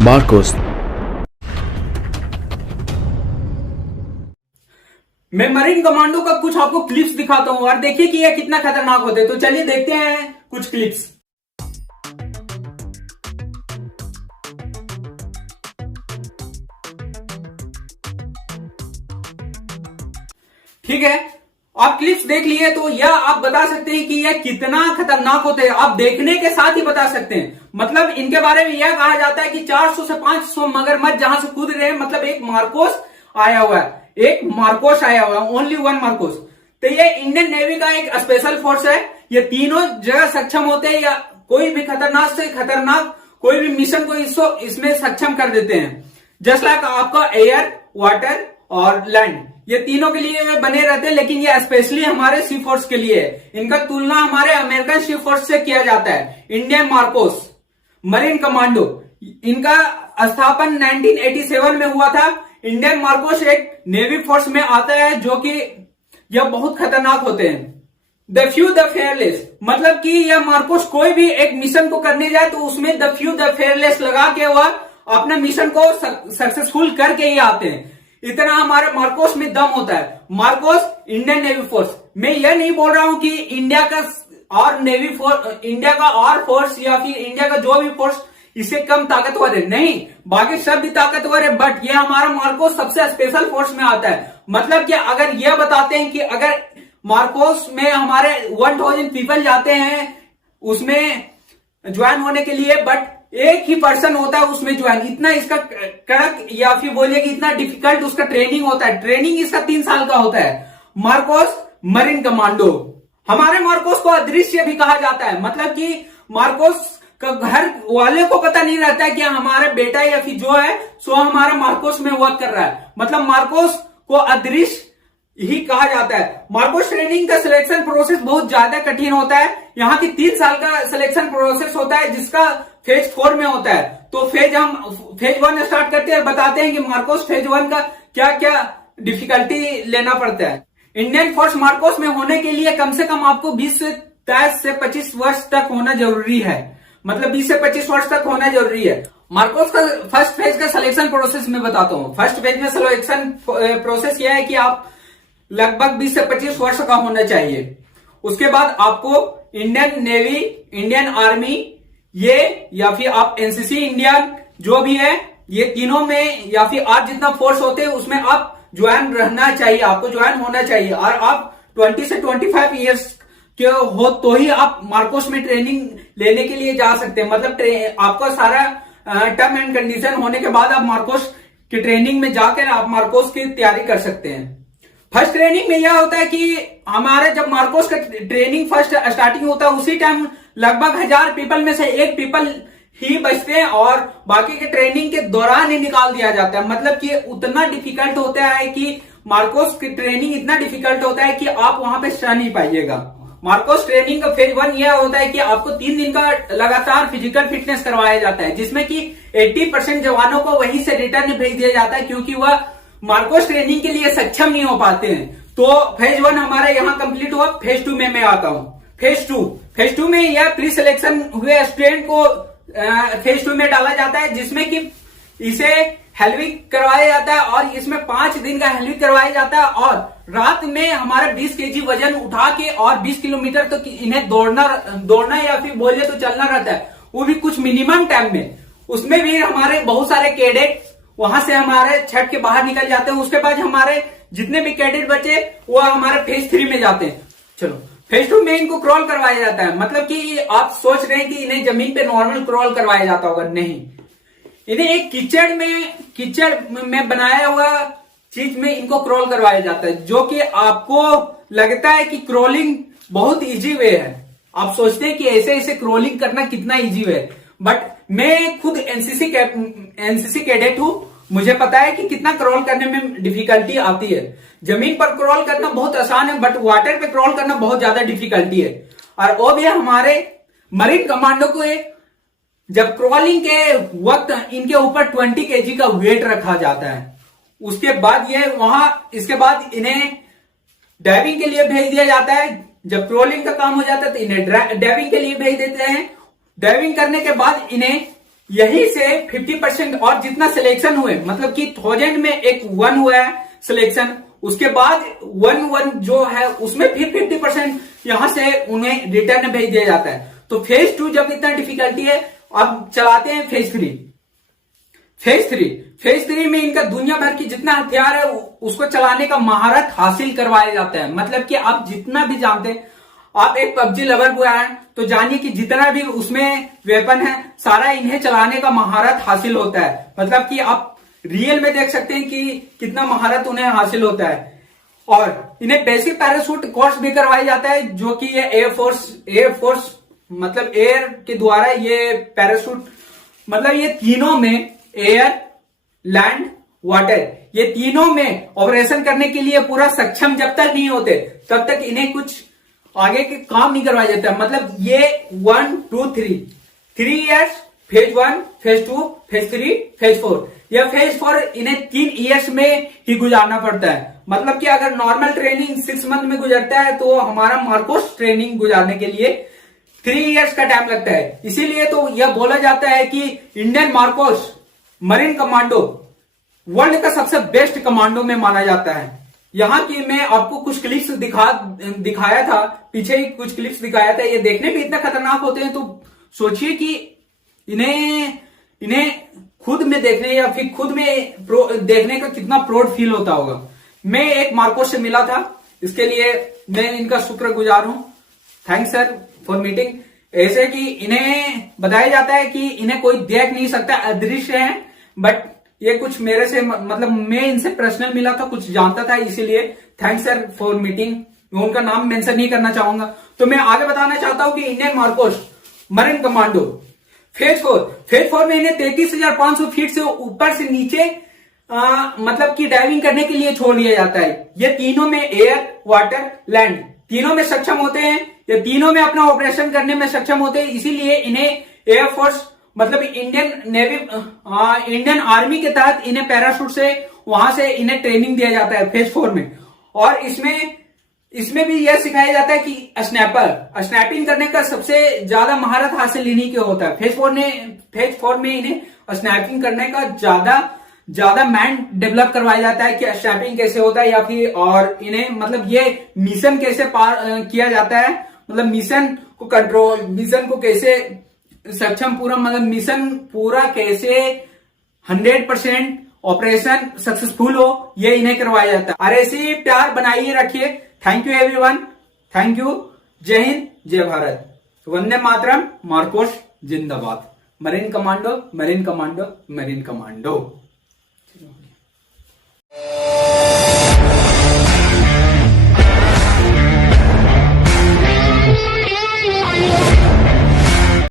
Marcos. मैं marine commando का कुछ आपको क्लिप्स दिखाता हूं और देखिए कि ये कितना खतरनाक होते हैं। तो चलिए देखते हैं कुछ क्लिप्स। ठीक है, आप क्लिप्स देख लिए तो यह आप बता सकते हैं कि यह कितना खतरनाक होते हैं। आप देखने के साथ ही बता सकते हैं। मतलब इनके बारे में यह कहा जाता है कि 400 से 500 मगरमच्छ जहां से कूद रहे हैं, मतलब एक मार्कोस आया हुआ है, एक मार्कोस आया हुआ है, ओनली वन मार्कोस। तो ये इंडियन नेवी का एक स्पेशल फोर्स है। ये तीनों जगह सक्षम होते हैं, या कोई भी खतरनाक से खतरनाक कोई भी मिशन को इसमें सक्षम कर देते हैं। जस्ट लाइक आपका एयर, वाटर और लैंड, ये तीनों के लिए वे बने रहते हैं, लेकिन ये स्पेशली हमारे सी फोर्स के लिए है। इनका तुलना हमारे अमेरिकन सी फोर्स से किया जाता है। इंडियन मार्कोस मरीन कमांडो, इनका स्थापन 1987 में हुआ था। इंडियन मार्कोस एक नेवी फोर्स में आता है, जो कि यह बहुत खतरनाक होते हैं। द फ्यू द फेयरलेस, मतलब कि यह मार्कोस कोई भी एक मिशन को करने जाए तो उसमें द फ्यू द फेयरलेस लगा के वह अपने मिशन को सक्सेसफुल करके ही आते हैं। इतना हमारे मार्कोस में दम होता है। मार्कोस इंडियन नेवी फोर्स, मैं यह नहीं बोल रहा हूं कि इंडिया का और नेवी फोर्स, इंडिया का और फोर्स या फिर इंडिया का जो भी फोर्स इससे कम ताकतवर है, नहीं, बाकी सब भी ताकतवर है, बट ये हमारा मार्कोस सबसे स्पेशल फोर्स में आता है। मतलब कि अगर यह बताते हैं कि अगर मार्कोस में हमारे 1000 पीपल जाते हैं उसमें ज्वाइन होने के लिए, बट एक ही पर्सन होता है उसमें ज्वाइन। इतना इसका कड़क या फिर बोलिए कि इतना डिफिकल्ट उसका ट्रेनिंग होता है। ट्रेनिंग इसका 3 साल का होता है। मार्कोस मरीन कमांडो, हमारे मार्कोस को अदृश्य भी कहा जाता है। मतलब कि मार्कोस का घर वाले को पता नहीं रहता है कि हमारे बेटा या फिर जो है सो हमारा मार्कोस में वर्क कर रहा है। मतलब मार्कोस को अदृश्य ही कहा जाता है। मार्कोस ट्रेनिंग का सिलेक्शन प्रोसेस बहुत ज्यादा कठिन होता है। यहाँ की 3 साल का सिलेक्शन प्रोसेस होता है, जिसका फेज 4 में होता है। तो फेज 1 स्टार्ट करते हैं, बताते हैं कि मार्कोस फेज 1 का क्या क्या डिफिकल्टी लेना पड़ता है। इंडियन फोर्स मार्कोस में होने के लिए कम से कम आपको 20 से 25 वर्ष तक होना जरूरी है। मतलब 20 से 25 वर्ष तक होना जरूरी है। मार्कोस का फर्स्ट फेज का सिलेक्शन प्रोसेस में बताता हूं। फर्स्ट फेज में सिलेक्शन प्रोसेस यह है कि आप लगभग 20 से 25 वर्ष का होना चाहिए। उसके बाद आपको इंडियन नेवी, इंडियन आर्मी, ये या फिर आप एनसीसी इंडियन जो भी है, ये तीनों में या फिर आप जितना फोर्स होते हैं उसमें आप ज्वाइन रहना चाहिए, आपको ज्वाइन होना चाहिए। और आप 20 से 25 ईयर्स के हो तो ही आप मार्कोस में ट्रेनिंग लेने के लिए जा सकते हैं। मतलब आपका सारा टर्म एंड कंडीशन होने के बाद आप मार्कोस की ट्रेनिंग में जाकर आप मार्कोस की तैयारी कर सकते हैं। फर्स्ट ट्रेनिंग में यह होता है कि हमारे जब मार्कोस का ट्रेनिंग फर्स्ट स्टार्टिंग होता है उसी टाइम लगभग 1000 पीपल में से 1 पीपल ही बचते हैं और बाकी के ट्रेनिंग के दौरान ही निकाल दिया जाता है। मतलब कि उतना डिफिकल्ट होता है कि मार्कोस की ट्रेनिंग इतना डिफिकल्ट होता है कि आप वहां पे सह नहीं पाइएगा। मार्कोस ट्रेनिंग का फेज 1 यह होता है कि आपको 3 दिन का लगातार फिजिकल फिटनेस करवाया जाता है, जिसमें कि 80% जवानों को वहीं से रिटर्न भेज दिया जाता है, क्योंकि वह मार्कोस ट्रेनिंग के लिए सक्षम नहीं हो पाते हैं। तो फेज 1 हमारे यहाँ कंप्लीट हुआ। फेज 2 में मैं आता हूँ। फेज 2 में यह प्री सिलेक्शन हुए स्टूडेंट को फेज 2 में डाला जाता है, जिसमें कि इसे हेल्विक करवाया जाता है और इसमें 5 दिन का हेल्विक करवाया जाता है। और रात में हमारे 20 केजी वजन उठा के और 20 किलोमीटर तक इन्हें दौड़ना या फिर बोलिए तो चलना रहता है, वो भी कुछ मिनिमम टाइम में। उसमें भी हमारे बहुत सारे कैडेट वहां से हमारे छठ के बाहर निकल जाते हैं। उसके बाद हमारे जितने भी कैडेट बचे वो हमारे फेज 3 में जाते हैं। चलो, फेज 2 में इनको क्रॉल करवाया जाता है। मतलब कि आप सोच रहे हैं कि इन्हें जमीन पे नॉर्मल क्रॉल करवाया जाता होगा, नहीं, इन्हें एक कीचड़ में बनाया हुआ चीज में इनको क्रॉल करवाया जाता है, जो कि आपको लगता है कि क्रॉलिंग बहुत इजी वे है। आप सोचते हैं कि ऐसे ऐसे क्रॉलिंग करना कितना इजी वे है, बट मैं खुद एनसीसी कैडेट हूं, मुझे पता है कि कितना क्रॉल करने में डिफिकल्टी आती है। जमीन पर क्रॉल करना बहुत आसान है, बट वाटर पे क्रॉल करना बहुत ज्यादा डिफिकल्टी है। और वो भी हमारे मरीन कमांडो को जब क्रॉलिंग के वक्त इनके ऊपर 20 केजी का वेट रखा जाता है। उसके बाद इसके बाद इन्हें डाइविंग के लिए भेज दिया जाता है। जब क्रॉलिंग का काम हो जाता है तो इन्हें डाइविंग के लिए भेज देते हैं। डाइविंग करने के बाद इन्हें यही से 50% और जितना सिलेक्शन हुए, मतलब कि 1000 में एक 1 हुआ है सिलेक्शन, उसके बाद 1 जो है उसमें फिर 50% यहां से उन्हें रिटर्न भेज दिया जाता है। तो फेज 2 जब इतना डिफिकल्टी है, अब चलाते हैं फेज 3। फेज थ्री में इनका दुनिया भर की जितना हथियार है उसको चलाने का महारत हासिल करवाया जाता है। मतलब कि आप जितना भी जानते हैं, आप एक पबजी लवर हुआ है तो जानिए कि जितना भी उसमें वेपन है सारा इन्हें चलाने का महारत हासिल होता है। मतलब कि आप रियल में देख सकते हैं कि कितना महारत उन्हें हासिल होता है। और इन्हें बेसिक पैराशूट कोर्स भी करवाया जाता है, जो कि ये एयरफोर्स मतलब एयर के द्वारा ये पैराशूट, मतलब ये तीनों में एयर, लैंड, वाटर, ये तीनों में ऑपरेशन करने के लिए पूरा सक्षम जब तक नहीं होते तब तक इन्हें कुछ आगे के काम नहीं करवाया जाता। मतलब ये 1 2 3 years, phase 1, phase 2, phase 3, phase 4। यह फेज 4 इन्हें 3 इयर्स में ही गुजारना पड़ता है। मतलब कि अगर नॉर्मल ट्रेनिंग 6 मंथ में गुजरता है तो हमारा मार्कोस ट्रेनिंग गुजारने के लिए 3 इयर्स का टाइम लगता है। इसीलिए तो यह बोला जाता है कि Indian Marcos marine commando world का सबसे बेस्ट कमांडो में माना जाता है। यहां की मैं आपको कुछ क्लिप्स दिखाया था, पीछे ही कुछ क्लिप्स दिखाया था। ये देखने में इतना खतरनाक होते हैं तो सोचिए कि इन्हें खुद में देखने या फिर खुद में देखने का कितना प्राउड फील होता होगा। मैं एक मार्कोस से मिला था, इसके लिए मैं इनका शुक्रगुजार हूं। Thanks sir for meeting. ऐसे कि इन्हें बताया जाता है कि इन्हें कोई देख नहीं सकता, अदृश्य है, बट ये कुछ मेरे से, मतलब मैं इनसे पर्सनल मिला था, कुछ जानता था, इसीलिए थैंक्स सर फॉर मीटिंग। मैं उनका नाम मेंशन नहीं करना चाहूंगा। तो मैं आगे बताना चाहता हूं कि Indian Marcos marine commando phase 4 में इन्हें 33,500 फीट से ऊपर से नीचे मतलब कि डाइविंग करने के लिए छोड़ दिया जाता है। ये तीनों में एयर, वाटर, लैंड तीनों में सक्षम होते हैं। ये तीनों में अपना ऑपरेशन करने में सक्षम होते हैं। इसीलिए इन्हें एयरफोर्स, मतलब इंडियन नेवी, इंडियन आर्मी के तहत इन्हें पैराशूट से वहां से इन्हें ट्रेनिंग दिया जाता है फेज 4 में। और इसमें भी यह सिखाया जाता है कि स्नैपिंग करने का सबसे ज्यादा महारत हासिल इन्हीं के होता है। फेज 4 में इन्हें स्नैपिंग करने का ज्यादा मैन डेवलप करवाया जाता है कि स्नैपिंग कैसे होता है, या फिर और इन्हें मतलब ये मिशन कैसे पार किया जाता है, मतलब मिशन को कंट्रोल, मिशन को कैसे सक्षम पूरा, मतलब मिशन पूरा कैसे 100% ऑपरेशन सक्सेसफुल हो, ये इन्हें करवाया जाता है। और ऐसे प्यार बनाइए रखिए। Thank you everyone, thank you. जय हिंद, जय भारत, वंदे मातरम, मार्कोस जिंदाबाद। Marine commando, marine commando, marine commando.